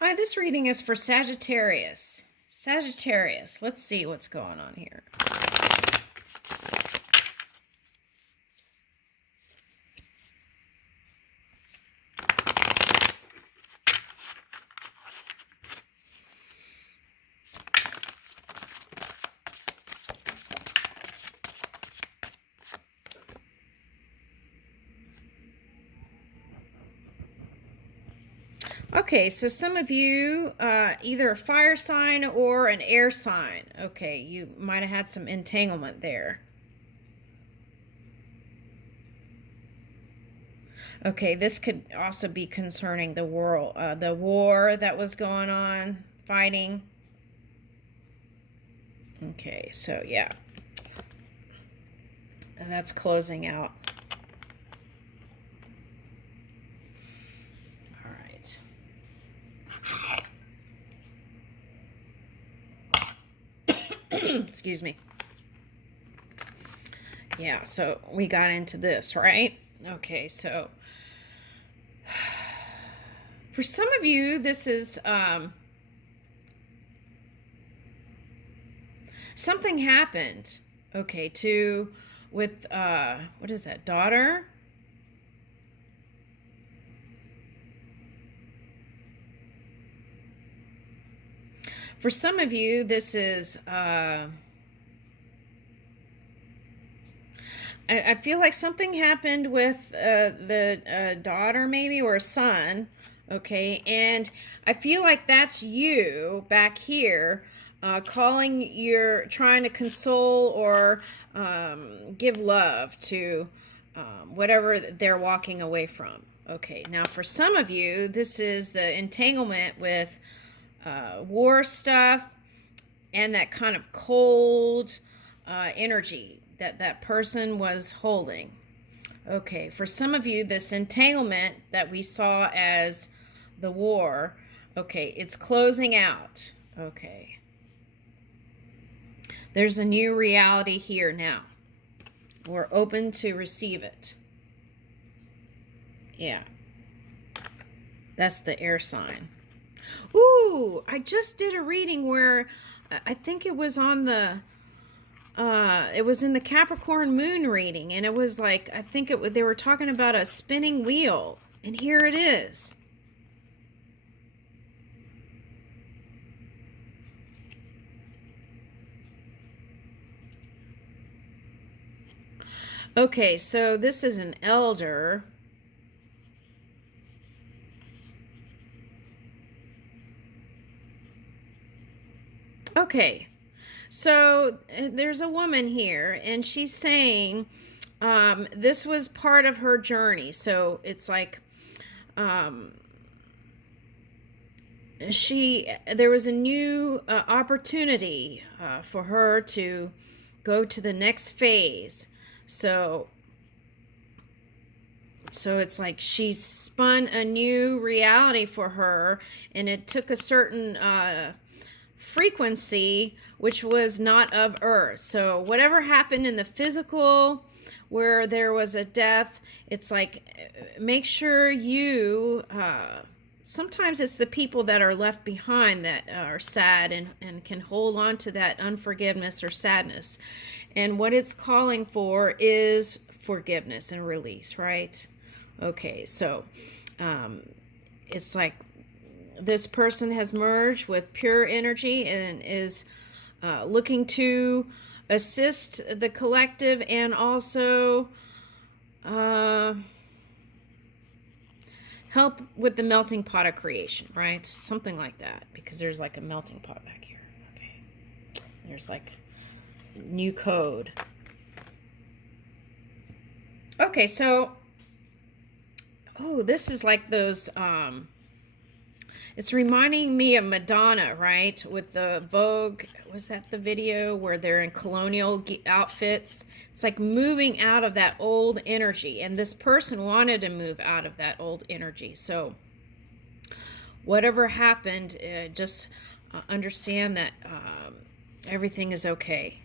All right, this reading is for Sagittarius. Sagittarius, let's see what's going on here. Okay, so some of you, either a fire sign or an air sign. Okay, you might have had some entanglement there. Okay, this could also be concerning the world, the war that was going on, fighting. Okay, so yeah, and that's closing out. All right. Excuse me. Yeah, so we got into this, right? Okay, so for some of you, this is something happened. Okay, to with what is that, daughter? For some of you, this is I feel like something happened with the daughter, maybe, or a son. Okay, and I feel like that's you back here, calling, you're trying to console or give love to whatever they're walking away from. Okay, now for some of you, this is the entanglement with war stuff and that kind of cold energy that that person was holding. Okay, for some of you, this entanglement that we saw as the war, okay, it's closing out. Okay, there's a new reality here now. We're open to receive it. Yeah, that's the air sign. Ooh, I just did a reading where I think it was on the it was in the Capricorn moon reading, and it was like, I think they were talking about a spinning wheel, and here it is. Okay, so this is an elder. Okay, so there's a woman here, and she's saying this was part of her journey. So it's like there was a new opportunity for her to go to the next phase. So it's like she spun a new reality for her, and it took a certain frequency which was not of earth. So whatever happened in the physical where there was a death, it's like, make sure you sometimes it's the people that are left behind that are sad and can hold on to that unforgiveness or sadness. And what it's calling for is forgiveness and release, right? Okay, so it's like this person has merged with pure energy and is looking to assist the collective and also help with the melting pot of creation, right? Something like that, because there's like a melting pot back here. Okay, there's like new code. Okay, so oh, this is like those it's reminding me of Madonna, right? With the Vogue, was that the video where they're in colonial outfits? It's like moving out of that old energy, and this person wanted to move out of that old energy. So whatever happened, just understand that everything is okay.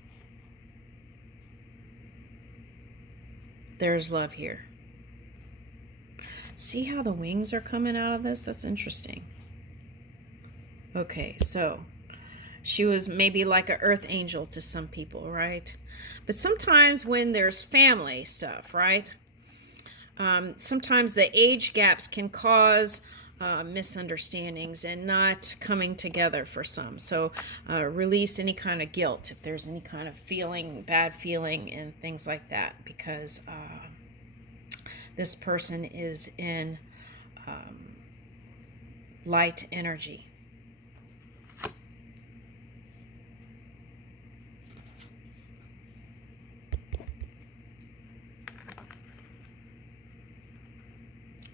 There's love here. See how the wings are coming out of this? That's interesting. Okay, so she was maybe like an earth angel to some people, right? But sometimes when there's family stuff, right? Sometimes the age gaps can cause misunderstandings and not coming together for some. So release any kind of guilt if there's any kind of feeling, bad feeling, and things like that, because this person is in light energy.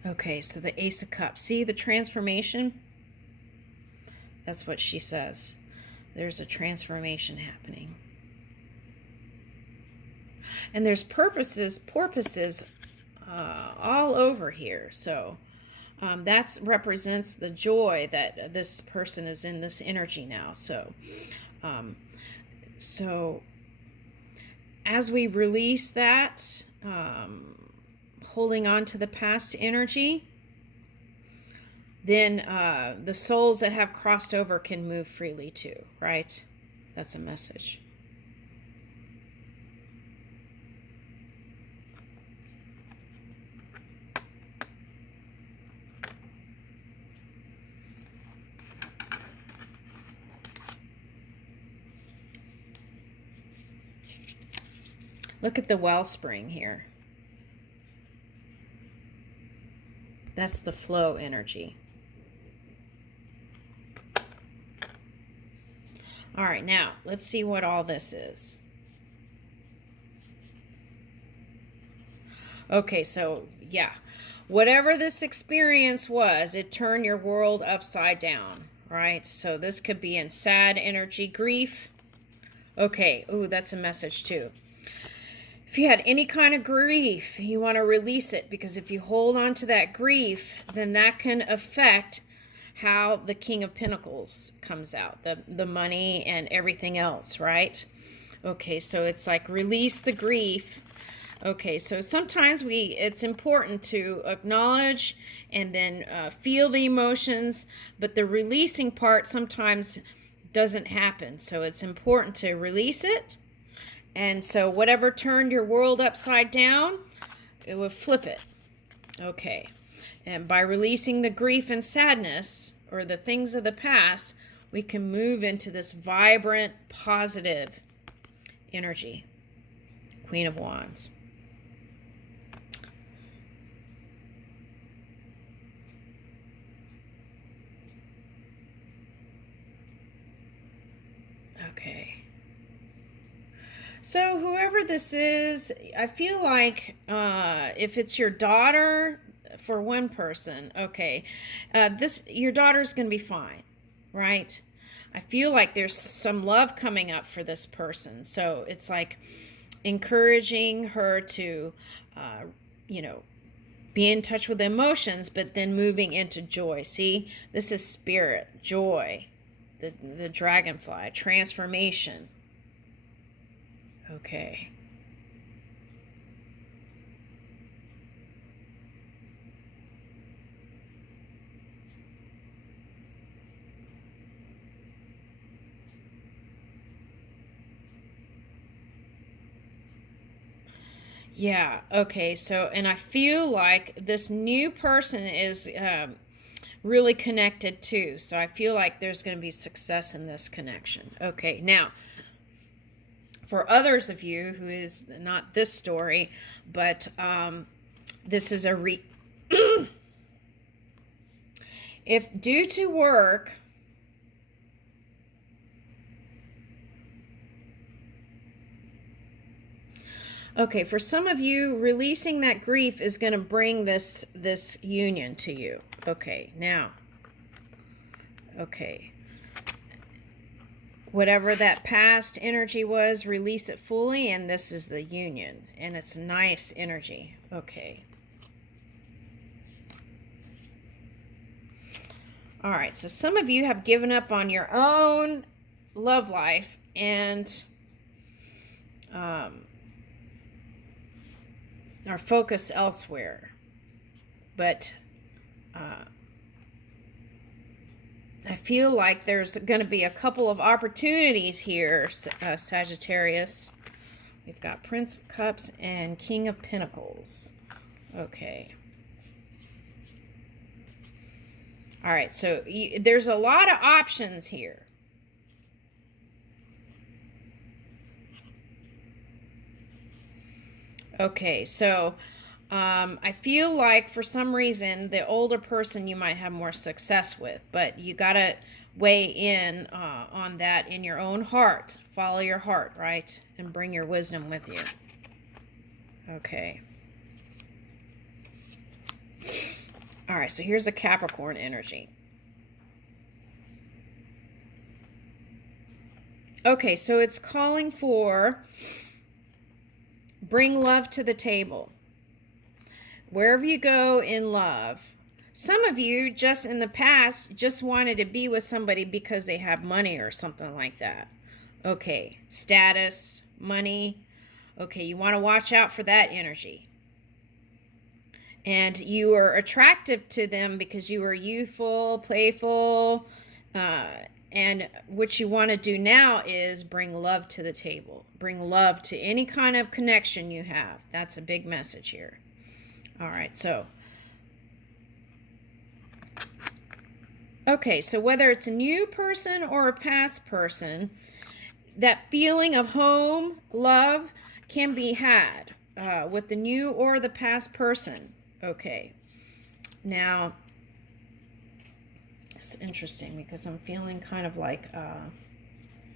Okay, so the Ace of Cups. See the transformation? That's what she says. There's a transformation happening. And there's porpoises all over here. So that represents the joy that this person is in this energy now. So as we release that, holding on to the past energy, then the souls that have crossed over can move freely too, right? That's a message. Look at the wellspring here. That's the flow energy. All right, now let's see what all this is. Okay, so yeah, whatever this experience was, it turned your world upside down, right? So this could be in sad energy, grief. Okay, ooh, that's a message too. If you had any kind of grief, you want to release it, because if you hold on to that grief, then that can affect how the King of Pentacles comes out, the money and everything else, right? Okay, so it's like release the grief. Okay, so sometimes it's important to acknowledge and then feel the emotions, but the releasing part sometimes doesn't happen. So it's important to release it. And so whatever turned your world upside down, it will flip it. Okay. And by releasing the grief and sadness, or the things of the past, we can move into this vibrant, positive energy. Queen of Wands. Okay. So whoever this is, I feel like if it's your daughter, for one person, okay, your daughter's going to be fine, right? I feel like there's some love coming up for this person. So it's like encouraging her to, be in touch with emotions, but then moving into joy. See, this is spirit, joy, the dragonfly, transformation. Okay. Yeah, okay. So, and I feel like this new person is really connected too. So I feel like there's going to be success in this connection. Okay, now, for others of you who is not this story, but this is if due to work, okay, for some of you, releasing that grief is going to bring this union to you. Okay, now, okay, whatever that past energy was, release it fully, and this is the union, and it's nice energy. Okay. All right, so some of you have given up on your own love life and are focused elsewhere. But I feel like there's going to be a couple of opportunities here, Sagittarius. We've got Prince of Cups and King of Pentacles. Okay. All right, so there's a lot of options here. Okay, so I feel like for some reason the older person you might have more success with, but you got to weigh in on that in your own heart. Follow your heart, right? And bring your wisdom with you. Okay. All right, so here's the Capricorn energy. Okay, so it's calling for bring love to the table. Wherever you go in love. Some of you just in the past just wanted to be with somebody because they have money or something like that. Okay, status, money. Okay, you want to watch out for that energy. And you are attractive to them because you are youthful, playful, and what you want to do now is bring love to the table. Bring love to any kind of connection you have. That's a big message here. All right, so. Okay, so whether it's a new person or a past person, that feeling of home, love can be had with the new or the past person. Okay, now it's interesting because I'm feeling kind of like,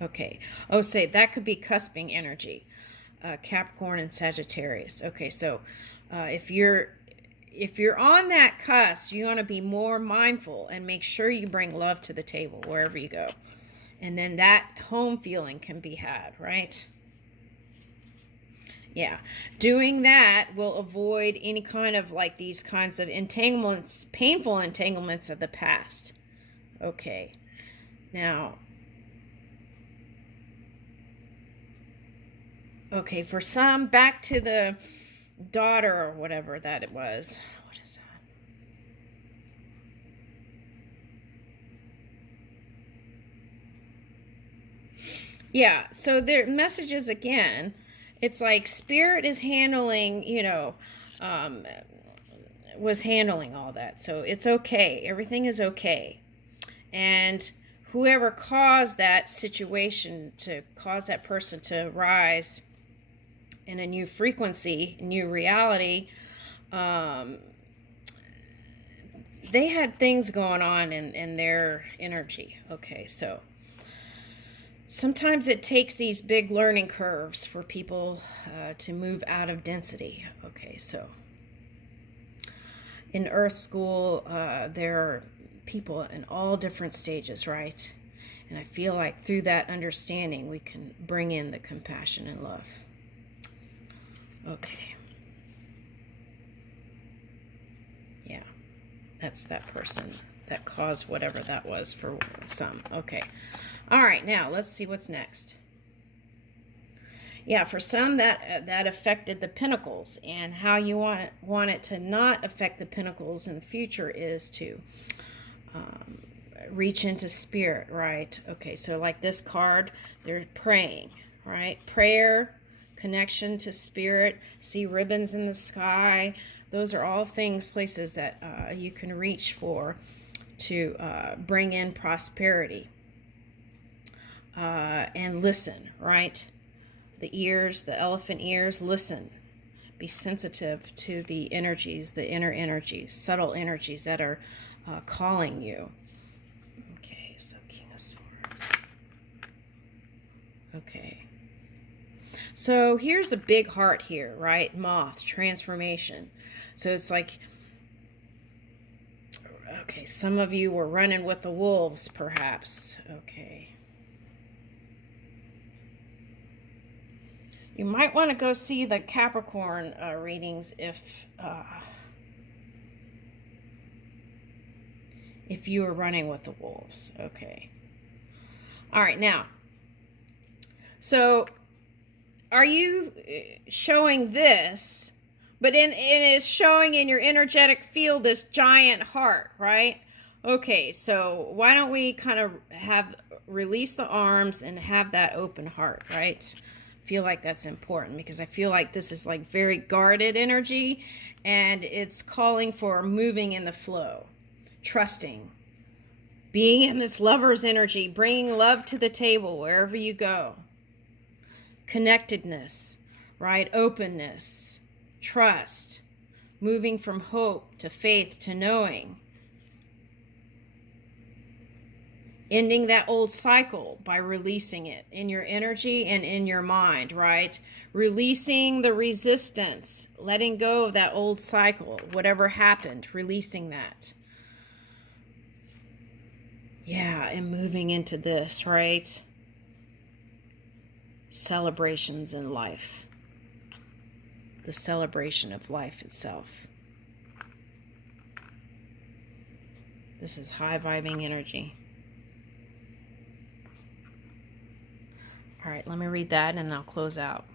okay, oh, say that could be cusping energy, Capricorn and Sagittarius. Okay, so if you're on that cusp, you want to be more mindful and make sure you bring love to the table wherever you go. And then that home feeling can be had, right? Yeah. Doing that will avoid any kind of like these kinds of entanglements, painful entanglements of the past. Okay. Now, okay, for some, back to the daughter or whatever that it was. What is that? Yeah, so their messages again, it's like spirit is handling, was handling all that. So it's okay. Everything is okay. And whoever caused that situation to cause that person to rise in a new frequency, new reality, they had things going on in their energy. Okay, so sometimes it takes these big learning curves for people to move out of density. Okay, so in Earth School, there are people in all different stages, right? And I feel like through that understanding, we can bring in the compassion and love. Okay. Yeah, that's that person that caused whatever that was for some. Okay. All right, now let's see what's next. Yeah, for some that affected the Pentacles, and how you want it to not affect the Pentacles in the future is to reach into spirit, right? Okay, so like this card, they're praying, right? Prayer, connection to spirit, see ribbons in the sky. Those are all things, places that you can reach for to bring in prosperity. And listen, right? The ears, the elephant ears, listen. Be sensitive to the energies, the inner energies, subtle energies that are calling you. Okay, so King of Swords. Okay. So here's a big heart here, right? Moth, transformation. So it's like, okay, some of you were running with the wolves, perhaps. Okay. You might want to go see the Capricorn readings if you are running with the wolves. Okay. All right, now. So, are you showing this? But it is showing in your energetic field this giant heart, right? Okay, so why don't we kind of release the arms and have that open heart, right? Feel like that's important because I feel like this is like very guarded energy and it's calling for moving in the flow, trusting, being in this lover's energy, bringing love to the table wherever you go. Connectedness, right? Openness, trust, moving from hope to faith to knowing. Ending that old cycle by releasing it in your energy and in your mind, right? Releasing the resistance, letting go of that old cycle, whatever happened, releasing that. Yeah, and moving into this, right? Celebrations in life. The celebration of life itself. This is high vibing energy. All right, let me read that and I'll close out.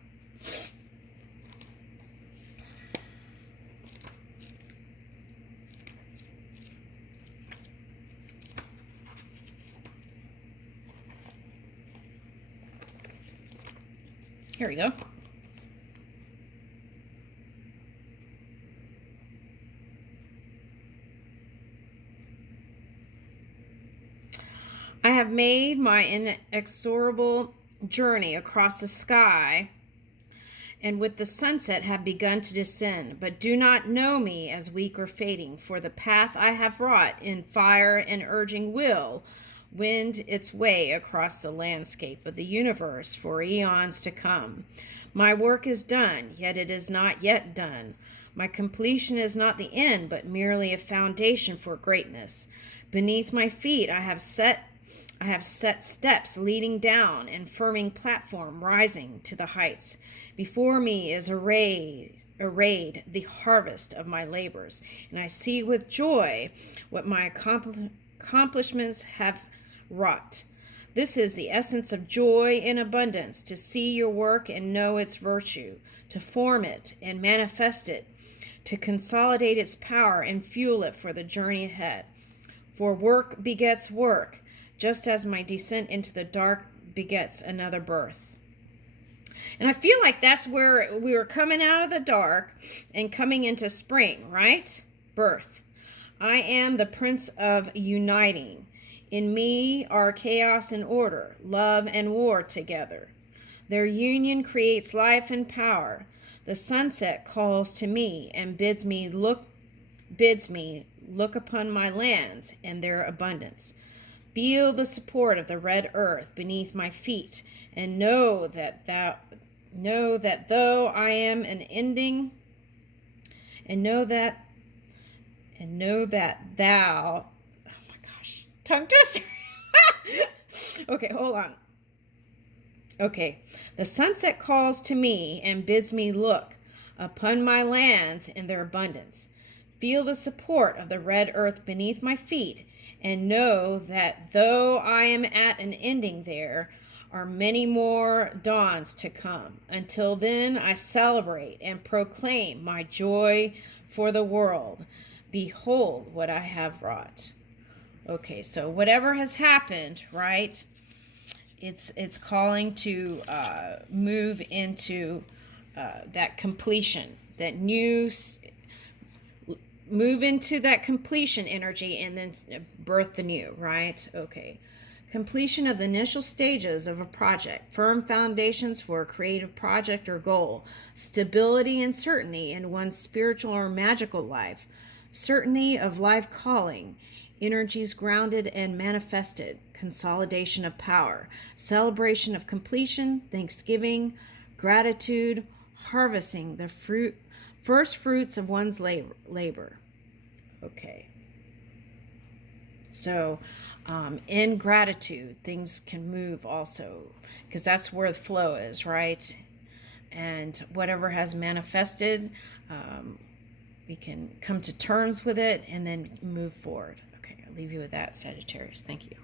Here we go. I have made my inexorable journey across the sky, and with the sunset have begun to descend, but do not know me as weak or fading, for the path I have wrought in fire and urging will wend its way across the landscape of the universe for eons to come. My work is done, yet it is not yet done. My completion is not the end, but merely a foundation for greatness. Beneath my feet I have set steps leading down and firming platform rising to the heights. Before me is arrayed the harvest of my labors, and I see with joy what my accomplishments have wrought. This is the essence of joy in abundance, to see your work and know its virtue, to form it and manifest it, to consolidate its power and fuel it for the journey ahead. For work begets work, just as my descent into the dark begets another birth. And I feel like that's where we were coming out of the dark and coming into spring, right? Birth. I am the Prince of Uniting. In me are chaos and order, love and war together. Their union creates life and power. The sunset calls to me and bids me look upon my lands and their abundance. Feel the support of the red earth beneath my feet, and know that though I am an ending, and know that thou, oh my gosh, tongue twister. Okay, hold on. Okay, the sunset calls to me and bids me look upon my lands and their abundance. Feel the support of the red earth beneath my feet, and know that though I am at an ending, there are many more dawns to come. Until then, I celebrate and proclaim my joy for the world. Behold what I have wrought. Okay, so whatever has happened, right? It's calling to move into that completion, that new. Move into that completion energy and then birth the new, right? Okay. Completion of the initial stages of a project, firm foundations for a creative project or goal, stability and certainty in one's spiritual or magical life, certainty of life calling, energies grounded and manifested, consolidation of power, celebration of completion, thanksgiving, gratitude, harvesting the first fruits of one's labor. Okay. So, in gratitude, things can move also, because that's where the flow is, right? And whatever has manifested, we can come to terms with it and then move forward. Okay, I'll leave you with that, Sagittarius. Thank you.